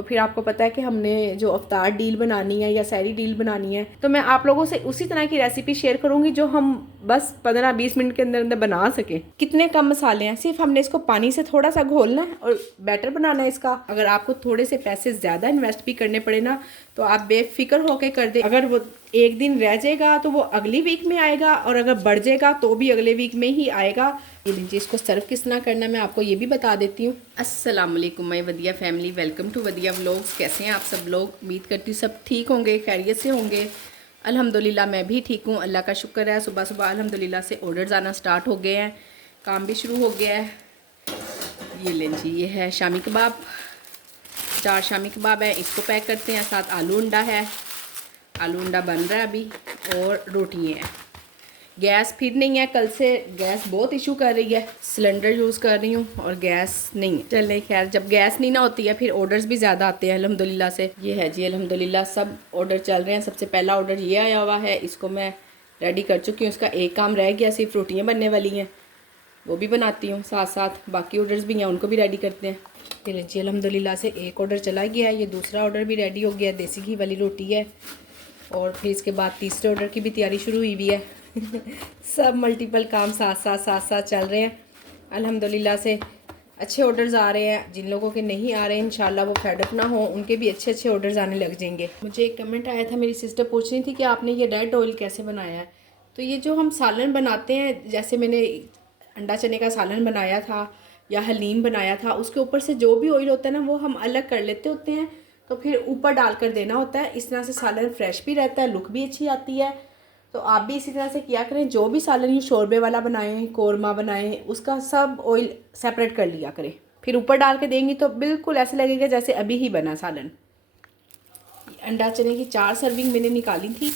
और फिर आपको पता है कि हमने जो अफ्तार डील बनानी है या सहरी डील बनानी है, तो मैं आप लोगों से उसी तरह की रेसिपी शेयर करूँगी जो हम बस 15-20 मिनट के अंदर अंदर बना सकें। कितने कम मसाले हैं, सिर्फ हमने इसको पानी से थोड़ा सा घोलना है और बैटर बनाना है इसका। अगर आपको थोड़े से पैसे ज़्यादा इन्वेस्ट भी करने पड़े ना, तो आप बेफिक्र होके कर दे। अगर वो एक दिन रह जाएगा तो वो अगली वीक में आएगा, और अगर बढ़ जाएगा तो भी अगले वीक में ही आएगा। ये लीजिए, इसको सर्व किस तरह करना है मैं आपको ये भी बता देती हूँ। अस्सलाम वालेकुम my Vadiya family, welcome to Vadiya vlogs. कैसे हैं आप सब लोग? उम्मीद करती हूँ सब ठीक होंगे, खैरियत से होंगे। अल्हम्दुलिल्लाह मैं भी ठीक हूँ, अल्लाह का शुक्र है। सुबह सुबह अल्हम्दुलिल्लाह से ऑर्डर्स आना स्टार्ट हो गए हैं, काम भी शुरू हो गया है। ये लें जी, ये है शामी कबाब, 4 शामी कबाब है, इसको पैक करते हैं। साथ आलू अंडा है, आलू अंडा बन रहा है अभी, और रोटियाँ हैं। गैस फिर नहीं है, कल से गैस बहुत इशू कर रही है, सिलेंडर यूज़ कर रही हूँ और गैस नहीं है। चले खैर, जब गैस नहीं ना होती है फिर ऑर्डर्स भी ज़्यादा आते हैं अल्हम्दुलिल्लाह से। ये है जी, अल्हम्दुलिल्लाह सब ऑर्डर चल रहे हैं। सबसे पहला ऑर्डर ये आया हुआ है, इसको मैं रेडी कर चुकी हूँ। इसका एक काम रह गया, सिर्फ रोटियाँ बनने वाली हैं, वो भी बनाती हूँ। साथ साथ बाकी ऑर्डर्स भी हैं, उनको भी रेडी करते हैं। चलिए जी, अल्हम्दुलिल्लाह से एक ऑर्डर चला गया है, ये दूसरा ऑर्डर भी रेडी हो गया। देसी घी वाली रोटी है, और फिर इसके बाद तीसरे ऑर्डर की भी तैयारी शुरू हुई भी है। सब मल्टीपल काम साथ साथ चल रहे हैं। अल्हम्दुलिल्लाह से अच्छे ऑर्डर्स आ रहे हैं। जिन लोगों के नहीं आ रहे हैं इंशाल्लाह वो फेडअप ना हो, उनके भी अच्छे अच्छे ऑर्डर्स आने लग जाएंगे। मुझे एक कमेंट आया था, मेरी सिस्टर पूछ रही थी कि आपने ये रेड ऑयल कैसे बनाया है। तो ये जो हम सालन बनाते हैं, जैसे मैंने अंडा चने का सालन बनाया था या हलीम बनाया था, उसके ऊपर से जो भी ऑयल होता है ना वो हम अलग कर लेते होते हैं, तो फिर ऊपर डाल कर देना होता है। इस तरह से सालन फ्रेश भी रहता है, लुक भी अच्छी आती है। तो आप भी इसी तरह से किया करें। जो भी सालन ये शोरबे वाला बनाएं, कोरमा बनाएं, उसका सब ऑयल सेपरेट कर लिया करें। फिर ऊपर डाल के देंगी तो बिल्कुल ऐसे लगेगा जैसे अभी ही बना सालन। अंडा चने की 4 सर्विंग मैंने निकाली थी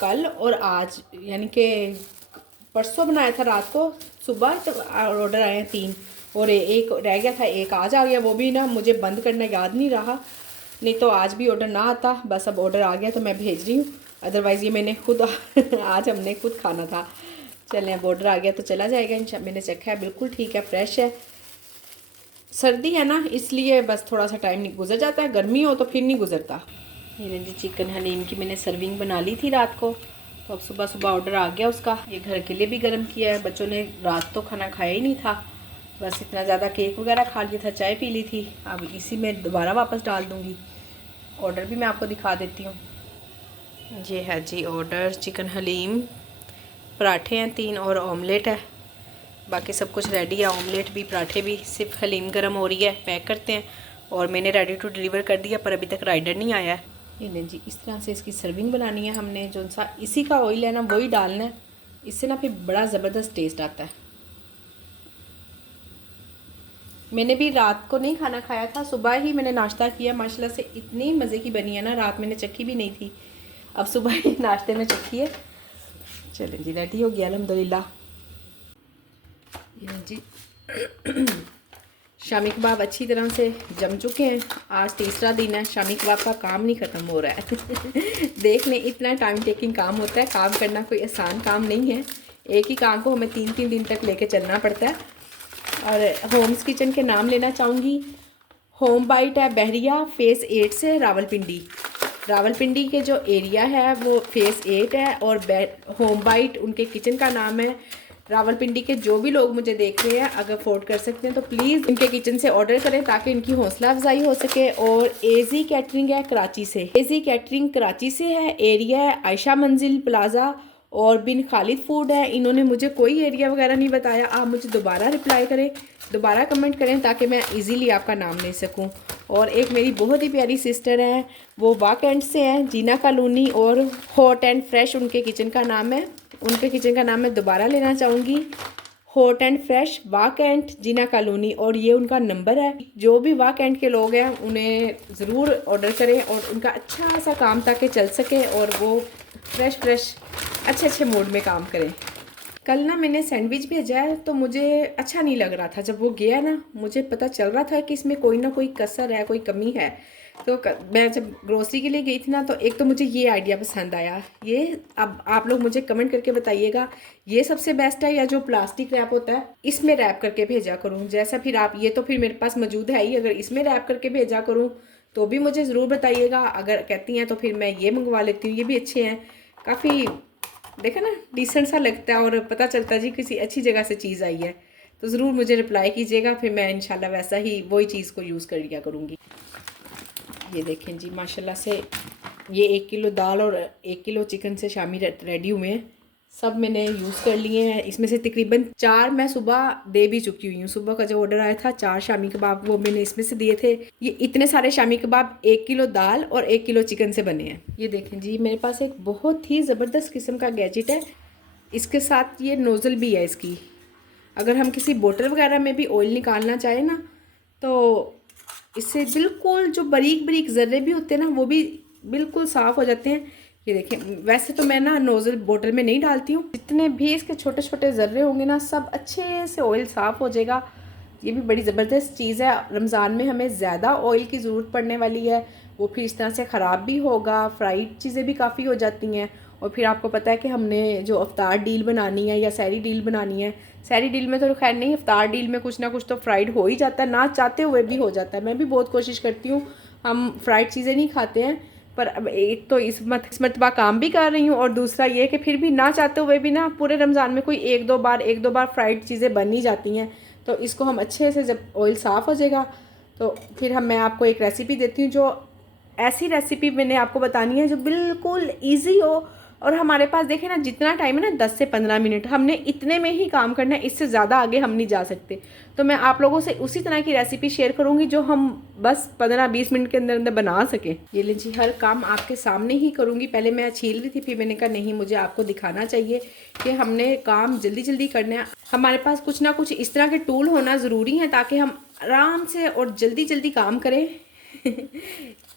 कल और आज, यानी कि परसों बनाया था रात को, सुबह तो ऑर्डर आए हैं 3 और एक रह गया था, एक आज आ गया। वो भी ना मुझे बंद करना याद नहीं रहा, नहीं तो आज भी ऑर्डर ना आता। बस अब ऑर्डर आ गया तो मैं भेज रही हूँ, अदरवाइज़ ये मैंने खुद आज हमने खुद खाना था। चलें, अब ऑर्डर आ गया तो चला जाएगा इंशाल्लाह। मैंने चखा है, बिल्कुल ठीक है, फ्रेश है। सर्दी है ना, इसलिए बस थोड़ा सा टाइम नहीं गुजर जाता है, गर्मी हो तो फिर नहीं गुजरता। ये जी, चिकन हलीम की मैंने सर्विंग बना ली थी रात को, तो अब सुबह सुबह ऑर्डर आ गया उसका। ये घर के लिए भी गर्म किया है, बच्चों ने रात तो खाना खाया ही नहीं था, बस इतना ज़्यादा केक वगैरह खा लिया था, चाय पी ली थी। अब इसी में दोबारा वापस डाल दूँगी। ऑर्डर भी मैं आपको दिखा देती हूँ। ये है जी ऑर्डर, चिकन हलीम, पराठे हैं 3 और ऑमलेट है। बाकी सब कुछ रेडी है, ऑमलेट भी, पराठे भी, सिर्फ हलीम गर्म हो रही है। पैक करते हैं, और मैंने रेडी टू डिलीवर कर दिया, पर अभी तक राइडर नहीं आया है। ये नहीं जी, इस तरह से इसकी सर्विंग बनानी है हमने। जो सा इसी का ऑयल है ना वही डालना है, इससे ना फिर बड़ा ज़बरदस्त टेस्ट आता है। मैंने भी रात को नहीं खाना खाया था, सुबह ही मैंने नाश्ता किया। माशाल्लाह से इतनी मज़े की बनी है ना, रात मैंने चखी भी नहीं थी, अब सुबह ही नाश्ते में चखी है। चलें जी, रेडी हो गया अल्हम्दुलिल्लाह। ये जी शामी कबाब अच्छी तरह से जम चुके हैं। आज तीसरा दिन है, शामी कबाब का काम नहीं ख़त्म हो रहा है। देख लें, इतना टाइम टेकिंग काम होता है। काम करना कोई आसान काम नहीं है, एक ही काम को हमें 3-3 दिन तक लेके चलना पड़ता है। और होम्स किचन के नाम लेना चाहूँगी। होम बाइट है बहरिया, फेज़ 8 से रावलपिंडी। रावलपिंडी के जो एरिया है वो फेज़ 8 है, और होम बाइट उनके किचन का नाम है। रावलपिंडी के जो भी लोग मुझे देख रहे हैं, अगर अफोर्ड कर सकते हैं तो प्लीज़ इनके किचन से ऑर्डर करें, ताकि इनकी हौसला अफजाई हो सके। और एजी कैटरिंग है कराची से, एजी कैटरिंग कराची से है। एरिया है आयशा मंजिल प्लाज़ा, और बिन खालिद फूड है। इन्होंने मुझे कोई एरिया वगैरह नहीं बताया। आप मुझे दोबारा रिप्लाई करें, दोबारा कमेंट करें, ताकि मैं इजीली आपका नाम ले सकूं। और एक मेरी बहुत ही प्यारी सिस्टर है, वो वाक एंड से हैं, जीना कॉलोनी, और हॉट एंड फ्रेश उनके किचन का नाम है। उनके किचन का नाम मैं दोबारा लेना चाहूँगी, hot and fresh, walk and, Jinnah colony, और ये उनका नंबर है। जो भी वाक एंड के लोग हैं उन्हें ज़रूर ऑर्डर करें, और उनका अच्छा सा काम ताकि चल सके और वो फ्रेश अच्छे मूड में काम करें। कल ना मैंने सैंडविच भेजा है, तो मुझे अच्छा नहीं लग रहा था। जब वो गया ना, मुझे पता चल रहा था कि इसमें कोई ना कोई कसर है, कोई कमी है। तो मैं जब ग्रोसरी के लिए गई थी ना, तो एक तो मुझे ये आइडिया पसंद आया। ये अब आप लोग मुझे कमेंट करके बताइएगा, ये सबसे बेस्ट है या जो प्लास्टिक रैप होता है इसमें रैप करके भेजा करूँ। जैसा फिर आप, ये तो फिर मेरे पास मौजूद है ही, अगर इसमें रैप करके भेजा करूँ तो भी मुझे ज़रूर बताइएगा। अगर कहती हैं तो फिर मैं ये मंगवा लेती हूँ, ये भी अच्छे हैं काफ़ी, देखा ना डिसेंट सा लगता है और पता चलता है जी किसी अच्छी जगह से चीज़ आई है। तो ज़रूर मुझे रिप्लाई कीजिएगा, फिर मैं इंशाल्लाह वैसा ही वही चीज़ को यूज़ कर लिया करूँगी। ये देखें जी माशाल्लाह से ये 1 किलो दाल और 1 किलो चिकन से शामी रेडी हुए हैं। सब मैंने यूज़ कर लिए हैं। इसमें से तकरीबन 4 मैं सुबह दे भी चुकी हुई हूँ। सुबह का जो ऑर्डर आया था 4 शामी कबाब वो मैंने इसमें से दिए थे। ये इतने सारे शामी कबाब 1 किलो दाल और 1 किलो चिकन से बने हैं। ये देखें जी मेरे पास एक बहुत ही ज़बरदस्त किस्म का गैजेट है। इसके साथ ये नोज़ल भी है इसकी। अगर हम किसी बोतल वगैरह में भी ऑयल निकालना चाहें ना तो इससे बिल्कुल जो बारीक बारीक ज़र्रे भी होते हैं ना वो भी बिल्कुल साफ़ हो जाते हैं। ये देखें, वैसे तो मैं ना नोज़ल बोतल में नहीं डालती हूँ, जितने भी इसके छोटे छोटे ज़र्रे होंगे ना सब अच्छे से ऑयल साफ़ हो जाएगा। ये भी बड़ी ज़बरदस्त चीज़ है। रमज़ान में हमें ज़्यादा ऑयल की ज़रूरत पड़ने वाली है, वो फिर इस तरह से ख़राब भी होगा। फ्राइड चीज़ें भी काफ़ी हो जाती हैं और फिर आपको पता है कि हमने जो अफ्तार डील बनानी है या सहरी डील बनानी है, सहरी डील में तो खैर नहीं, अफ्तार डील में कुछ ना कुछ तो फ्राइड हो ही जाता है, ना चाहते हुए भी हो जाता है। मैं भी बहुत कोशिश करती हूँ, हम फ्राइड चीज़ें नहीं खाते हैं, पर अब एक तो इस मरतबा काम भी कर रही हूँ और दूसरा ये कि फिर भी ना चाहते हुए भी ना पूरे रमज़ान में कोई एक दो बार फ्राइड चीज़ें बन ही जाती हैं। तो इसको हम अच्छे से जब ऑयल साफ़ हो जाएगा तो फिर मैं आपको एक रेसिपी देती हूँ, जो ऐसी रेसिपी मैंने आपको बतानी है जो बिल्कुल ईजी हो। और हमारे पास देखें ना जितना टाइम है ना 10 से 15 मिनट, हमने इतने में ही काम करना है, इससे ज़्यादा आगे हम नहीं जा सकते। तो मैं आप लोगों से उसी तरह की रेसिपी शेयर करूँगी जो हम बस 15-20 मिनट के अंदर अंदर बना सकें। ये लीजिए हर काम आपके सामने ही करूँगी। पहले मैं छील रही थी, फिर मैंने कहा नहीं मुझे आपको दिखाना चाहिए कि हमने काम जल्दी जल्दी करना है। हमारे पास कुछ ना कुछ इस तरह के टूल होना ज़रूरी है ताकि हम आराम से और जल्दी जल्दी काम करें।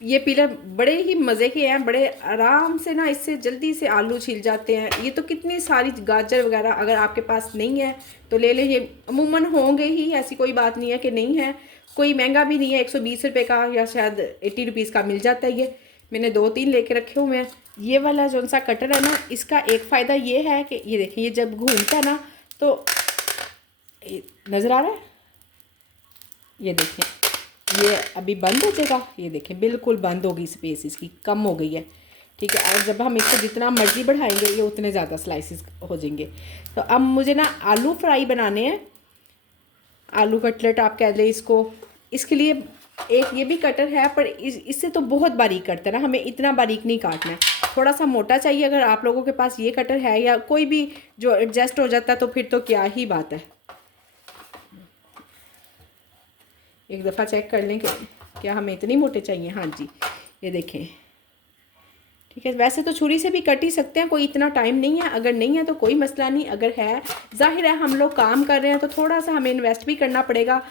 ये पीलर बड़े ही मज़े के हैं, बड़े आराम से ना इससे जल्दी से आलू छिल जाते हैं। ये तो कितनी सारी गाजर वगैरह अगर आपके पास नहीं है तो ले लें, ये अमूमन होंगे ही, ऐसी कोई बात नहीं है कि नहीं है। कोई महंगा भी नहीं है, 120 रुपये का या शायद 80 रुपीज़ का मिल जाता है। ये मैंने 2-3 लेके रखे हुए हैं। ये वाला जो सा कटर है ना, इसका एक फ़ायदा ये है कि ये देखिए ये जब घूमता है ना तो नज़र आ रहा है, ये देखें ये अभी बंद हो जाएगा। ये देखें बिल्कुल बंद होगी, स्पेस इसकी कम हो गई है, ठीक है। और जब हम इसको जितना मर्ज़ी बढ़ाएंगे ये उतने ज़्यादा स्लाइसिस हो जाएंगे। तो अब मुझे ना आलू फ्राई बनाने हैं, आलू कटलेट आप कह लें इसको। इसके लिए एक ये भी कटर है, पर इससे तो बहुत बारीक करता है ना, हमें इतना बारीक नहीं काटना है, थोड़ा सा मोटा चाहिए। अगर आप लोगों के पास ये कटर है या कोई भी जो एडजस्ट हो जाता है तो फिर तो क्या ही बात है। एक दफ़ा चेक कर लें कि क्या हमें इतनी मोटे चाहिए। हाँ जी, ये देखें ठीक है। वैसे तो छुरी से भी कट ही सकते हैं, कोई इतना टाइम नहीं है। अगर नहीं है तो कोई मसला नहीं, अगर है जाहिर है हम लोग काम कर रहे हैं तो थोड़ा सा हमें इन्वेस्ट भी करना पड़ेगा।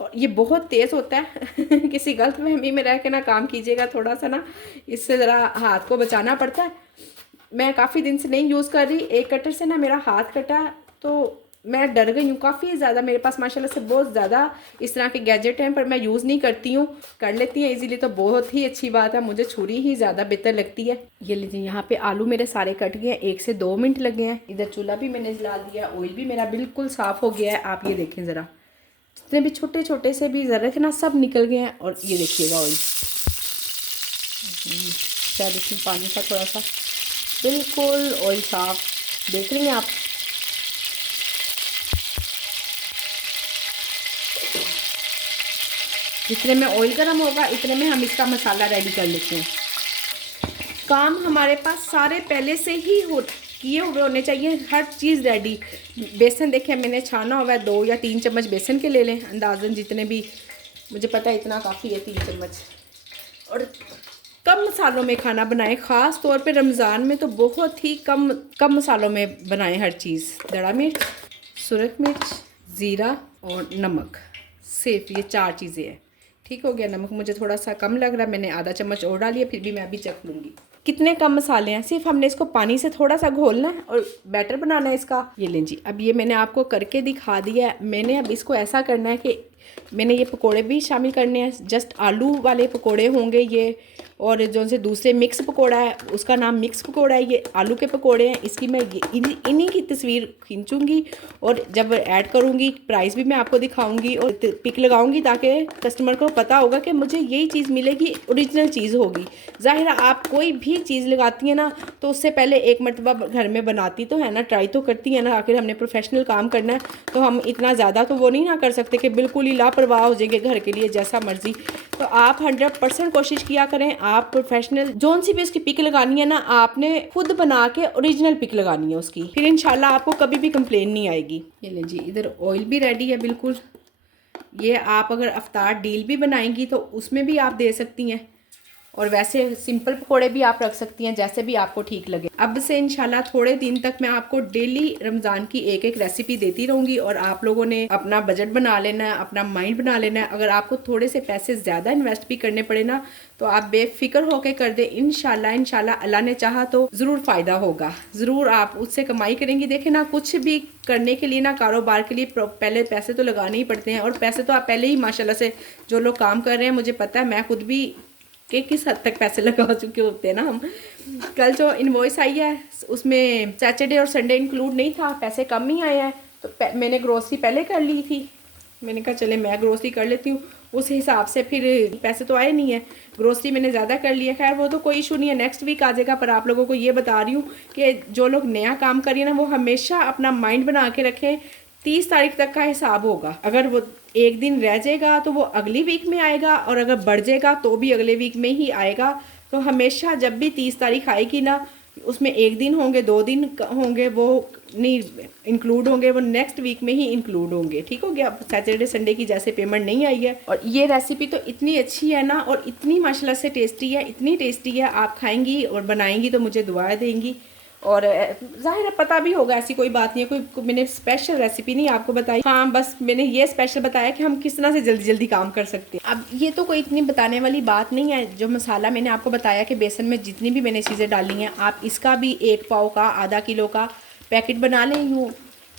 और ये बहुत तेज़ होता है किसी गलतफहमी में रह के ना काम कीजिएगा, थोड़ा सा ना इससे ज़रा हाथ को बचाना पड़ता है। मैं काफ़ी दिन से नहीं यूज़ कर रही, एक कटर से ना मेरा हाथ कटा तो मैं डर गई हूँ काफ़ी ज़्यादा। मेरे पास माशाल्लाह से बहुत ज़्यादा इस तरह के गैजेट हैं, पर मैं यूज़ नहीं करती हूँ। कर लेती हैं इजीली तो बहुत ही अच्छी बात है, मुझे छुरी ही ज़्यादा बेहतर लगती है। ये लीजिए यहाँ पे आलू मेरे सारे कट गए हैं, 1 से 2 मिनट लगे हैं। इधर चूल्हा भी मैंने जला दिया, ऑयल भी मेरा बिल्कुल साफ़ हो गया है। आप ये देखें ज़रा, जितने भी छोटे छोटे से भी ज़र्रे थे ना सब निकल गए हैं। और ये देखिएगा ऑयल, शायद इसमें पानी का थोड़ा सा, बिल्कुल ऑयल साफ़ देख रही हैं आप। जितने में ऑयल गर्म होगा इतने में हम इसका मसाला रेडी कर लेते हैं। काम हमारे पास सारे पहले से ही किए हुए होने चाहिए, हर चीज़ रेडी। बेसन देखें मैंने छाना हुआ है, 2 या 3 चम्मच बेसन के ले लें अंदाज़न, जितने भी मुझे पता है इतना काफ़ी है 3 चम्मच। और कम मसालों में खाना बनाएं, ख़ास तौर पे रमज़ान में तो बहुत ही कम मसालों में बनाएं हर चीज़। दड़ा मिर्च, सुरख मिर्च, ज़ीरा और नमक, सिर्फ ये 4 चीज़ें हैं। ठीक हो गया। नमक मुझे थोड़ा सा कम लग रहा है, मैंने आधा चम्मच और डाली है, फिर भी मैं अभी चख लूँगी। कितने कम मसाले हैं, सिर्फ हमने इसको पानी से थोड़ा सा घोलना है और बैटर बनाना है इसका। ये लें जी, अब ये मैंने आपको करके दिखा दिया है। मैंने अब इसको ऐसा करना है कि मैंने ये पकोड़े भी शामिल करने हैं। जस्ट आलू वाले पकोड़े होंगे ये, और जो से दूसरे मिक्स पकोड़ा है उसका नाम मिक्स पकोड़ा है। ये आलू के पकोड़े हैं। इसकी मैं इन्हीं की तस्वीर खींचूंगी और जब ऐड करूंगी प्राइस भी मैं आपको दिखाऊंगी और पिक लगाऊंगी ताकि कस्टमर को पता होगा कि मुझे यही चीज़ मिलेगी, ओरिजिनल चीज़ होगी। ज़ाहिर है आप कोई भी चीज़ लगाती है ना तो उससे पहले एक मरतबा घर में बनाती तो है ना, ट्राई तो करती है ना। आखिर हमने प्रोफेशनल काम करना है तो हम इतना ज़्यादा तो वो नहीं ना कर सकते कि बिल्कुल ही लापरवाह हो जाएंगे घर के लिए जैसा मर्जी। तो आप 100% कोशिश किया करें। आप प्रोफेशनल जोन सी भी उसकी पिक लगानी है ना, आपने खुद बना के ओरिजिनल पिक लगानी है उसकी, फिर इंशाल्लाह आपको कभी भी कंप्लेन नहीं आएगी। ये लें जी, इधर ऑयल भी रेडी है बिल्कुल। ये आप अगर अफ्तार डील भी बनाएंगी तो उसमें भी आप दे सकती हैं, और वैसे सिंपल पकोड़े भी आप रख सकती हैं, जैसे भी आपको ठीक लगे। अब से इंशाल्लाह थोड़े दिन तक मैं आपको डेली रमज़ान की एक एक रेसिपी देती रहूँगी, और आप लोगों ने अपना बजट बना लेना है, अपना माइंड बना लेना है। अगर आपको थोड़े से पैसे ज़्यादा इन्वेस्ट भी करने पड़े ना तो आप बेफिक्र होकर कर दे। इंशाल्लाह अल्लाह ने चाहा तो ज़रूर फ़ायदा होगा, ज़रूर आप उससे कमाई करेंगी। देखें ना, कुछ भी करने के लिए ना, कारोबार के लिए पहले पैसे तो लगाने ही पड़ते हैं, और पैसे तो आप पहले ही माशाल्लाह से जो लोग काम कर रहे हैं, मुझे पता है, मैं खुद भी कि किस हद तक पैसे लगा चुके होते हैं ना हम। कल जो इनवॉइस आई है उसमें सैटरडे और संडे इंक्लूड नहीं था, पैसे कम ही आए हैं। तो मैंने ग्रोसरी पहले कर ली थी, मैंने कहा चले मैं ग्रोसरी कर लेती हूँ, उस हिसाब से फिर पैसे तो आए नहीं है। ग्रोसरी मैंने ज़्यादा कर लिया, खैर वो तो कोई इशू नहीं है, नेक्स्ट वीक आ जाएगा। पर आप लोगों को ये बता रही हूँ कि जो लोग नया काम करिए ना, वो हमेशा अपना माइंड बना के रखें 30 तारीख तक का हिसाब होगा। अगर वो एक दिन रह जाएगा तो वो अगली वीक में आएगा, और अगर बढ़ जाएगा तो भी अगले वीक में ही आएगा। तो हमेशा जब भी 30 तारीख आएगी ना, उसमें एक दिन होंगे, 2 दिन होंगे, वो नहीं इंक्लूड होंगे, वो नेक्स्ट वीक में ही इंक्लूड होंगे। ठीक हो गया। सैटरडे संडे की जैसे पेमेंट नहीं आई है। और ये रेसिपी तो इतनी अच्छी है ना, और इतनी माशाल्लाह से टेस्टी है, इतनी टेस्टी है, आप खाएंगी और बनाएंगी तो मुझे दुआएं देंगी। और जाहिर है पता भी होगा, ऐसी कोई बात नहीं है, कोई मैंने स्पेशल रेसिपी नहीं आपको बताई। हाँ, बस मैंने ये स्पेशल बताया कि हम किस तरह से जल्दी जल्दी काम कर सकते हैं। अब ये तो कोई इतनी बताने वाली बात नहीं है। जो मसाला मैंने आपको बताया कि बेसन में जितनी भी मैंने चीज़ें डाली हैं, आप इसका भी 1 पाव का, आधा किलो का पैकेट बना लें, यूँ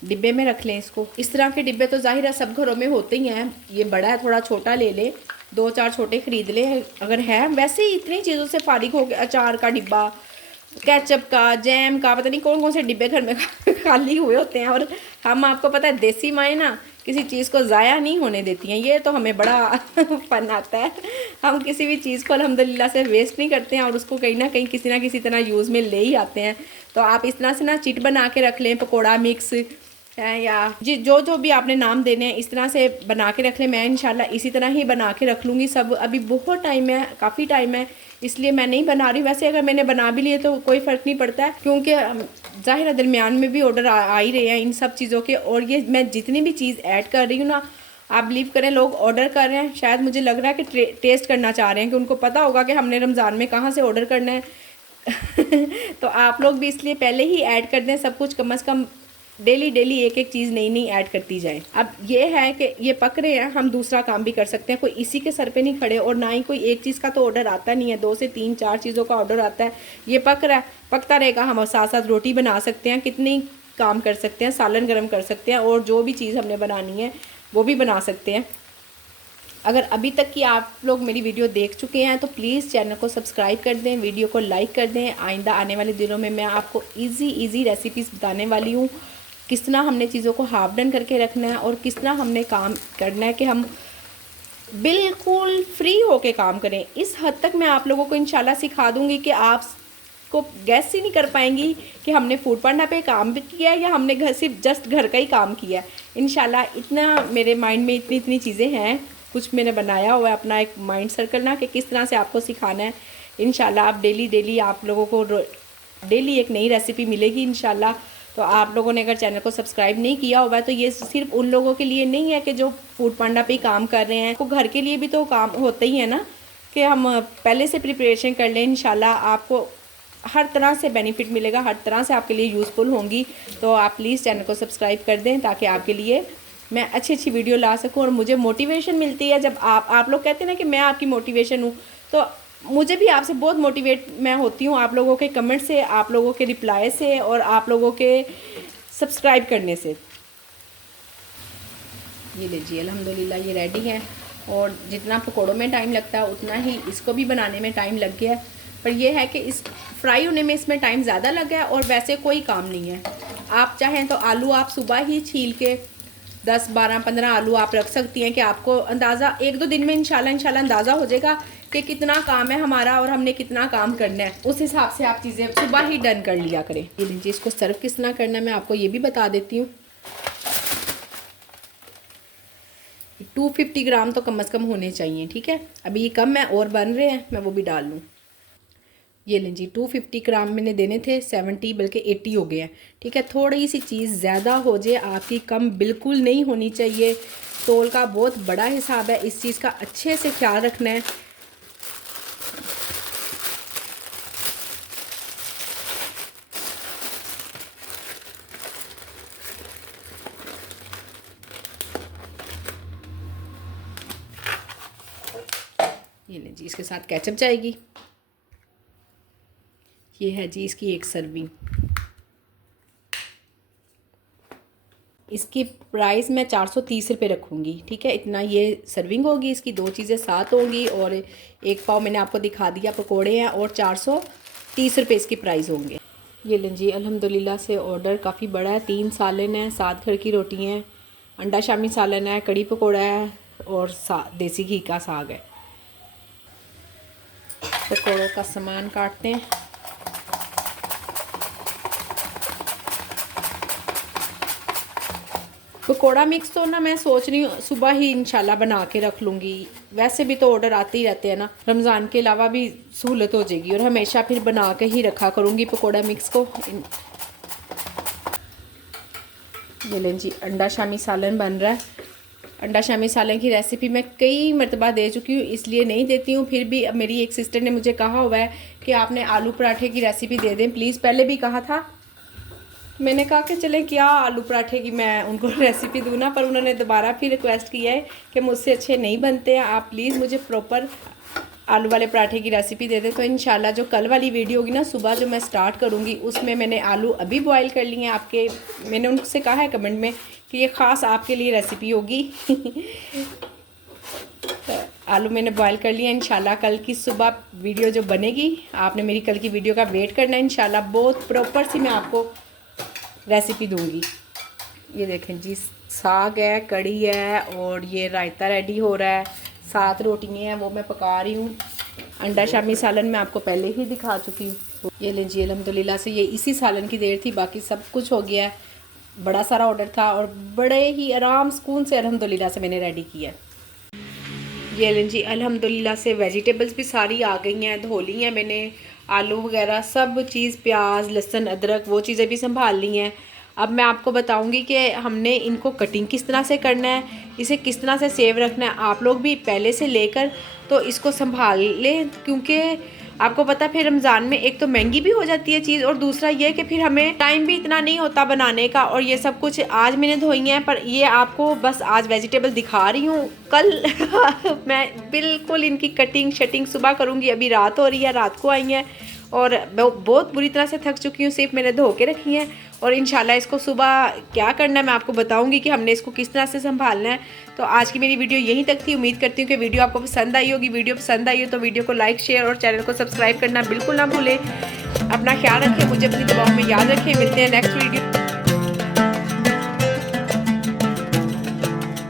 डिब्बे में रख लें इसको। इस तरह के डिब्बे तो जाहिर है सब घरों में होते ही हैं। ये बड़ा है, थोड़ा छोटा ले लें, 2-4 छोटे ख़रीद लें अगर है। वैसे ही इतनी चीज़ों से फारिग हो गया, अचार का डिब्बा, केचप का, जैम का, पता नहीं कौन कौन से डिब्बे घर में खाली हुए होते हैं। और हम, आपको पता है देसी माएँ ना किसी चीज़ को ज़ाया नहीं होने देती हैं। ये तो हमें बड़ा फन आता है। हम किसी भी चीज़ को अल्हम्दुलिल्लाह से वेस्ट नहीं करते हैं, और उसको कहीं ना कहीं किसी ना किसी तरह यूज़ में ले ही आते हैं। तो आप इस तरह से ना चिट बना के रख लें, पकौड़ा मिक्स है या जो भी आपने नाम देने हैं, इस तरह से बना के रख लें। मैं इंशाल्लाह इसी तरह ही बना के रख लूँगी सब। अभी बहुत टाइम है, काफ़ी टाइम है, इसलिए मैं नहीं बना रही। वैसे अगर मैंने बना भी लिए तो कोई फ़र्क नहीं पड़ता है, क्योंकि ज़ाहिर है दरमियान में भी ऑर्डर आ ही रहे हैं इन सब चीज़ों के। और ये मैं जितनी भी चीज़ ऐड कर रही हूँ ना, आप बिलीव करें, लोग ऑर्डर कर रहे हैं, शायद मुझे लग रहा है कि टेस्ट करना चाह रहे हैं, कि उनको पता होगा कि हमने रमज़ान में कहाँ से ऑर्डर करना है। तो आप लोग भी इसलिए पहले ही ऐड कर दें सब कुछ, कम से कम डेली एक एक चीज़ नई ऐड करती जाए। अब ये है कि ये पक रहे हैं, हम दूसरा काम भी कर सकते हैं, कोई इसी के सर पे नहीं खड़े, और ना ही कोई एक चीज़ का तो ऑर्डर आता नहीं है, 2 से 3 4 चीज़ों का ऑर्डर आता है। ये पक रहा है, पकता रहेगा, हम साथ साथ रोटी बना सकते हैं, कितनी काम कर सकते हैं, सालन गर्म कर सकते हैं, और जो भी चीज़ हमने बनानी है वो भी बना सकते हैं। अगर अभी तक की आप लोग मेरी वीडियो देख चुके हैं तो प्लीज़ चैनल को सब्सक्राइब कर दें, वीडियो को लाइक कर दें। आइंदा आने वाले दिनों में मैं आपको इजी रेसिपीज़ बताने वाली हूँ, किस तरह हमने चीज़ों को हाफ डन करके रखना है, और किस तरह हमने काम करना है कि हम बिल्कुल फ्री होके काम करें। इस हद तक मैं आप लोगों को इंशाल्लाह सिखा दूँगी कि आप को गैस ही नहीं कर पाएंगी कि हमने फूड पांडा पे काम भी किया है या हमने सिर्फ जस्ट घर का ही काम किया है। इंशाल्लाह इतना मेरे माइंड में इतनी चीज़ें हैं, कुछ मैंने बनाया हुआ है अपना एक माइंड सर्कल ना, कि किस तरह से आपको सिखाना है। इंशाल्लाह आप डेली आप लोगों को डेली एक नई रेसिपी मिलेगी इंशाल्लाह। तो आप लोगों ने अगर चैनल को सब्सक्राइब नहीं किया होगा तो ये सिर्फ उन लोगों के लिए नहीं है कि जो फूड पांडा पे काम कर रहे हैं, तो घर के लिए भी तो काम होता ही है ना, कि हम पहले से प्रिपरेशन कर लें। इंशाल्लाह आपको हर तरह से बेनिफिट मिलेगा, हर तरह से आपके लिए यूज़फुल होंगी। तो आप प्लीज़ चैनल को सब्सक्राइब कर दें ताकि आपके लिए मैं अच्छी वीडियो ला सकूं, और मुझे मोटिवेशन मिलती है जब आप लोग कहते हैं ना कि मैं आपकी मोटिवेशन हूँ, तो मुझे भी आपसे बहुत मोटिवेट मैं होती हूँ, आप लोगों के कमेंट से, आप लोगों के रिप्लाई से, और आप लोगों के सब्सक्राइब करने से। ये लीजिए अल्हम्दुलिल्लाह ये रेडी है। और जितना पकौड़ों में टाइम लगता है उतना ही इसको भी बनाने में टाइम लग गया है, पर यह है कि इस फ्राई होने में इसमें टाइम ज़्यादा लग गया और वैसे कोई काम नहीं है। आप चाहें तो आलू आप सुबह ही छील के 10, 12, 15 आलू आप रख सकती हैं कि आपको अंदाज़ा 1-2 दिन में इंशाल्लाह अंदाज़ा हो जाएगा कि कितना काम है हमारा और हमने कितना काम करना है। उस हिसाब से आप चीज़ें सुबह ही डन कर लिया करें। ये लीजिए इसको सर्व किस तरह करना है मैं आपको ये भी बता देती हूँ। 250 ग्राम तो कम से कम होने चाहिए, ठीक है। अभी ये कम है और बन रहे हैं, मैं वो भी डाल लूँ। ये लें जी 250 ग्राम मैंने देने थे, 70 बल्कि 80 हो गए हैं, ठीक है। थोड़ी सी चीज़ ज़्यादा हो जाए आपकी, कम बिल्कुल नहीं होनी चाहिए। तोल का बहुत बड़ा हिसाब है, इस चीज़ का अच्छे से ख्याल रखना है। ये लें जी इसके साथ केचप जाएगी। ये है जी इसकी एक सर्विंग। इसकी प्राइस मैं 430 रुपये रखूँगी, ठीक है। इतना ये सर्विंग होगी, इसकी 2 चीज़ें साथ होंगी और 1 पाव मैंने आपको दिखा दिया पकोड़े हैं और 430 रुपये इसकी प्राइस होंगे। ये लें जी अल्हम्दुलिल्लाह से ऑर्डर काफ़ी बड़ा है। 3 सालन है, 7 घर की रोटी हैं, अंडा शामी सालन है, कड़ी पकौड़ा है और देसी घी का साग है। पकौड़ों का सामान काटते हैं। पकोड़ा मिक्स तो ना मैं सोच रही हूँ सुबह ही इंशाल्लाह बना के रख लूँगी। वैसे भी तो ऑर्डर आते ही रहते हैं ना, रमज़ान के अलावा भी सहूलत हो जाएगी और हमेशा फिर बना के ही रखा करूँगी पकोड़ा मिक्स को। ये लें जी अंडा शामी सालन बन रहा है। अंडा शामी सालन की रेसिपी मैं कई मरतबा दे चुकी हूँ, इसलिए नहीं देती हूँ। फिर भी अब मेरी एक सिस्टर ने मुझे कहा हुआ है कि आपने आलू पराठे की रेसिपी दे दें प्लीज़। पहले भी कहा था, मैंने कहा कि चले क्या आलू पराठे की मैं उनको रेसिपी दूँ ना, पर उन्होंने दोबारा फिर रिक्वेस्ट किया है कि मुझसे अच्छे नहीं बनते हैं, आप प्लीज़ मुझे प्रॉपर आलू वाले पराठे की रेसिपी दे दें। तो इंशाल्लाह जो कल वाली वीडियो होगी ना सुबह जो मैं स्टार्ट करूँगी उसमें मैंने आलू अभी बॉयल कर लिए हैं। आपके मैंने उनसे कहा है कमेंट में कि ये ख़ास आपके लिए रेसिपी होगी। तो आलू मैंने बॉयल कर लिया। इंशाल्लाह कल की सुबह वीडियो जो बनेगी आपने मेरी कल की वीडियो का वेट करना है। इंशाल्लाह बहुत प्रॉपर सी मैं आपको रेसिपी दूंगी। ये देखें जी साग है, कड़ी है और ये रायता रेडी हो रहा है, 7 रोटियाँ हैं वो मैं पका रही हूँ। अंडा शामी सालन मैं आपको पहले ही दिखा चुकी हूँ। ये लें जी अल्हम्दुलिल्लाह से ये इसी सालन की देर थी, बाकी सब कुछ हो गया है। बड़ा सारा ऑर्डर था और बड़े ही आराम सुकून से अल्हम्दुलिल्लाह से मैंने रेडी किया। ये लें जी अल्हम्दुलिल्लाह से वेजिटेबल्स भी सारी आ गई हैं, धो ली हैं मैंने, आलू वगैरह सब चीज़, प्याज लहसुन अदरक वो चीज़ें भी संभाल ली हैं। अब मैं आपको बताऊंगी कि हमने इनको कटिंग किस तरह से करना है, इसे किस तरह से सेव रखना है। आप लोग भी पहले से लेकर तो इसको संभाल लें, क्योंकि आपको पता फिर रमज़ान में एक तो महंगी भी हो जाती है चीज़ और दूसरा ये कि फिर हमें टाइम भी इतना नहीं होता बनाने का। और ये सब कुछ आज मैंने धोई हैं, पर ये आपको बस आज वेजिटेबल दिखा रही हूँ। कल मैं बिल्कुल इनकी कटिंग शटिंग सुबह करूँगी। अभी रात हो रही है, रात को आई हैं और बहुत बुरी तरह से थक चुकी हूँ, सिर्फ मैंने धो के रखी हैं। और इंशाल्लाह इसको सुबह क्या करना है मैं आपको बताऊंगी कि हमने इसको किस तरह से संभालना है। तो आज की मेरी वीडियो यहीं तक थी। उम्मीद करती हूँ कि वीडियो आपको पसंद आई होगी। वीडियो पसंद आई हो तो वीडियो को लाइक शेयर और चैनल को सब्सक्राइब करना बिल्कुल ना भूलें। अपना ख्याल रखें, मुझे अपनी दुआओं में याद रखें। मिलते हैं नेक्स्ट वीडियो।